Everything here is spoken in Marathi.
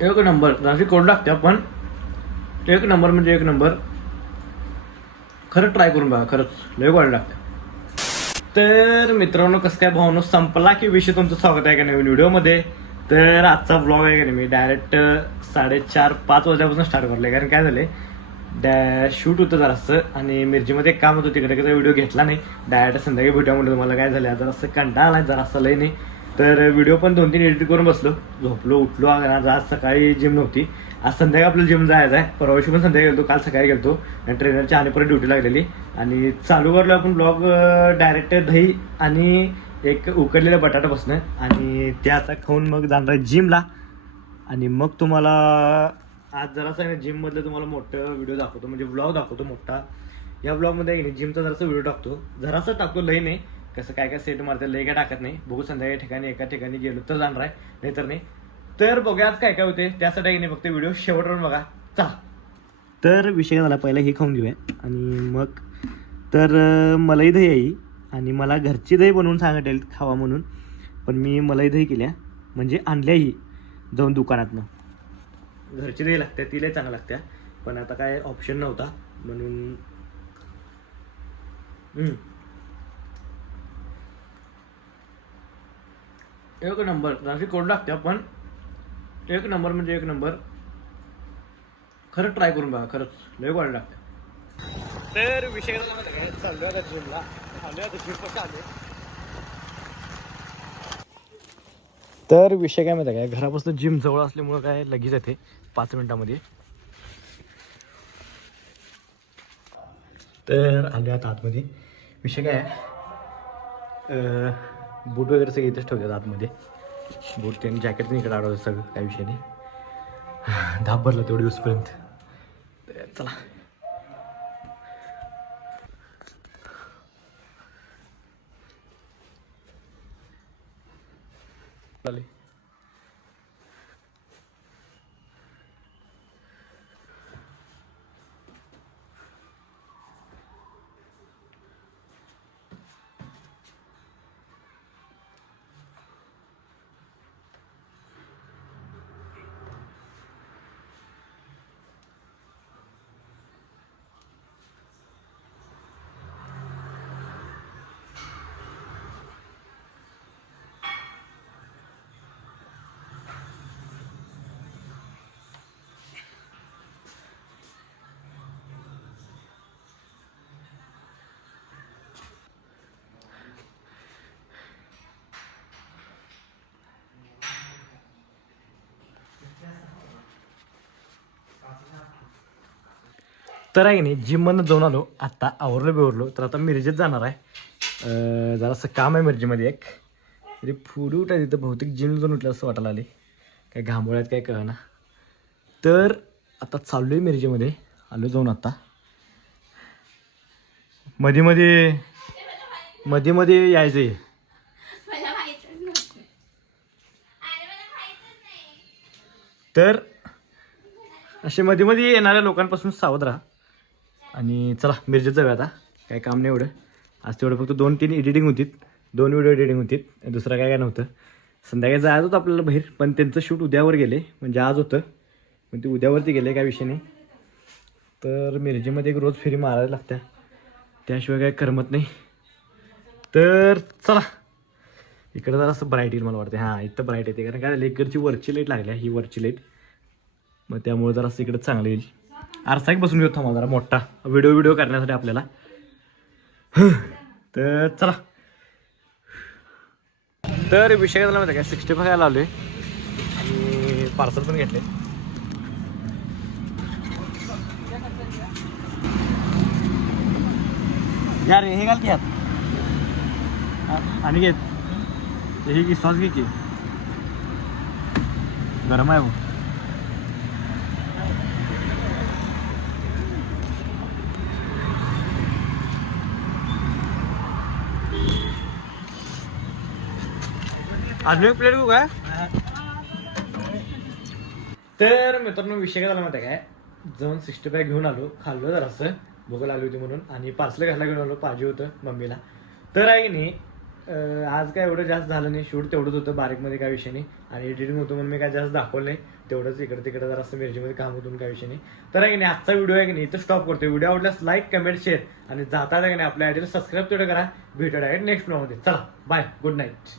एक नंबर जराशी कोड लागते पण एक नंबर म्हणजे एक नंबर. खरंच ट्राय करून बघा, खरंच लय गोड लागतं. तर मित्रांनो, कसं काय भावनो संपला की विषय, तुमचं स्वागत आहे का नवीन व्हिडिओमध्ये. तर आजचा ब्लॉग आहे का नाही, मी डायरेक्ट 4:30-5 वाजल्यापासून स्टार्ट करले. कारण काय झालं, शूट होतं जरासं आणि मिरजीमध्ये एक काम होतं, तिकडे काही व्हिडिओ घेतला नाही. डायरेक्ट संध्याकाळी भेटूया म्हटलं. तुम्हाला काय झालं, जरासं कंटाळा आला, जरासं लय नाही. तर व्हिडिओ पण 2-3 एडिट करून बसलो, झोपलो, उठलो. आज सकाळी जिम नव्हती, आज संध्याकाळी आपल्याला जिम जायचं आहे. परवाशी पण संध्याकाळी गेलो, काल सकाळी गेलो आणि ट्रेनरची आणि परत ड्युटी लागलेली. आणि चालू करलो आपण ब्लॉग डायरेक्ट दही आणि एक उकडलेलं बटाटा बसणं, आणि ते आता खाऊन मग जाणार आहे जिमला. आणि मग तुम्हाला आज जरासा आहे ना जिममधलं तुम्हाला मोठं व्हिडिओ दाखवतो, म्हणजे व्लॉग दाखवतो मोठा. या व्लॉगमध्ये आहे की नाही जिमचा जरासा व्हिडिओ टाकतो, जरासा टाकतो, लई नाही. कसं काय काय सेट मारते, लई काय टाकत नाही. बघू संध्याकाळी ठिकाणी एका ठिकाणी गेलो तर जाणार आहे, नाहीतर नाही. तर बघूया आज काय काय होते, त्यासाठी आहे की नाही फक्त व्हिडिओ शेवटवरून बघा, चला. तर विषय झाला, पहिला हे खाऊन घेऊया आणि मग तर मलाई दही आहे आणि मला घरची दही बनवून सांगितली खावा म्हणून. पण मी मलाई दही केल्या, म्हणजे आणल्याही जाऊन दुकानातनं. घरची दही लागते, तिला चांगलं लागत्या, पण आता काय ऑप्शन नव्हता म्हणून. एक नंबर जराशी कोड लागते पण एक नंबर म्हणजे एक नंबर. खरंच ट्राय करून बघा, खरंच लय गोड लागतं. तर विषय चाललो आता जिमला, आलो आता जिम कसं आले. तर विषय काय माहिती आहे काय, घरापासून जिम जवळ असल्यामुळं काय लगेच येते 5 मिनिटामध्ये. तर आले आता आतमध्ये. विषय काय आहे, बूट वगैरे सगळे इथेच ठेवतात आतमध्ये. बूट त्यांनी जॅकेट इकडे आडवतं सगळं, काही विषय नाही. धाप भरला तेवढे दिवसपर्यंत. तर चला. चालेल. तर आहे की नाही जिममधनं जाऊन आलो, आत्ता आवरलो बिवरलो. तर आता मिरजेत जाणार आहे. जरासं काम आहे मिरजेमध्ये एक. तरी फुडी उठाय तिथं बहुतेक जिम जाऊन उठलं असं वाटायला आले, काय घामोळ्यात काय कळना. तर आता चाललो आहे मिरजेमध्ये, आलो जाऊन आता. मध्ये मध्ये मध्ये मध्ये यायचं आहे. तर असे मध्ये मध्ये येणाऱ्या लोकांपासून सावध राहा. आणि चला मिरजेत जाऊया आता, काय काम नाही एवढं. आज तेवढं फक्त 2-3 एडिटिंग होती, 2 व्हिडिओ एडिटिंग होती, दुसरं काय नव्हतं. संध्याकाळी जायचं होतं आपल्याला बाहेर, पण त्यांचं शूट उद्यावर गेले, म्हणजे आज होतं पण ते उद्यावरती गेले, काय विषय नाही. तर मिरजेमध्ये एक रोज फेरी मारायला लागत्या, त्याशिवाय काय करमत नाही. तर चला, इकडं जरा असं ब्राईट येईल मला वाटतं. हां, इथं ब्राईट येते, कारण काय इकडची वरची लाईट लागल्या, ही वरची लाईट, मग त्यामुळे जरा असं इकडं चांगलं येईल. आरसा एक बसून घेऊ थांबा जरा मोठा व्हिडिओ करण्यासाठी आपल्याला. तर चला. तर विषय झाला माहिती काय, 65 आलो आहे आणि पार्सल पण घेतले. यार हे घाल की यात, आणि घेत हे की सॉस घे की, गरम आहे. अजून एक प्लेट घेऊ काय. तर मित्रांनो विषय काय झाला माहिती काय, जाऊन 65 घेऊन आलो, खाल्लो जरासं, भूक लागली होती म्हणून, आणि पार्सल घायला घेऊन आलो, पाहिजे होतं मम्मीला. तर आहे की नाही आज काय एवढं जास्त झालं नाही, शूट तेवढंच होतं बारीकमध्ये काय विषय नाही, आणि एडिटिंग होतं म्हणून मी काय जास्त दाखवलं नाही, तेवढंच इकडे तिकडे जरा असं मिरचीमध्ये काम होतून काय विषय नाही. तर आहे की नाही आजचा व्हिडिओ आहे की नाही इथं स्टॉप करतो. व्हिडिओ आवडल्यास लाईक कमेंट शेअर आणि जाता की नाही आपल्या आयडीला सबस्क्राईब तेवढं करा. भेटूया डायरेक्ट नेक्स्ट व्हिडिओमध्ये. चला बाय, गुड नाईट.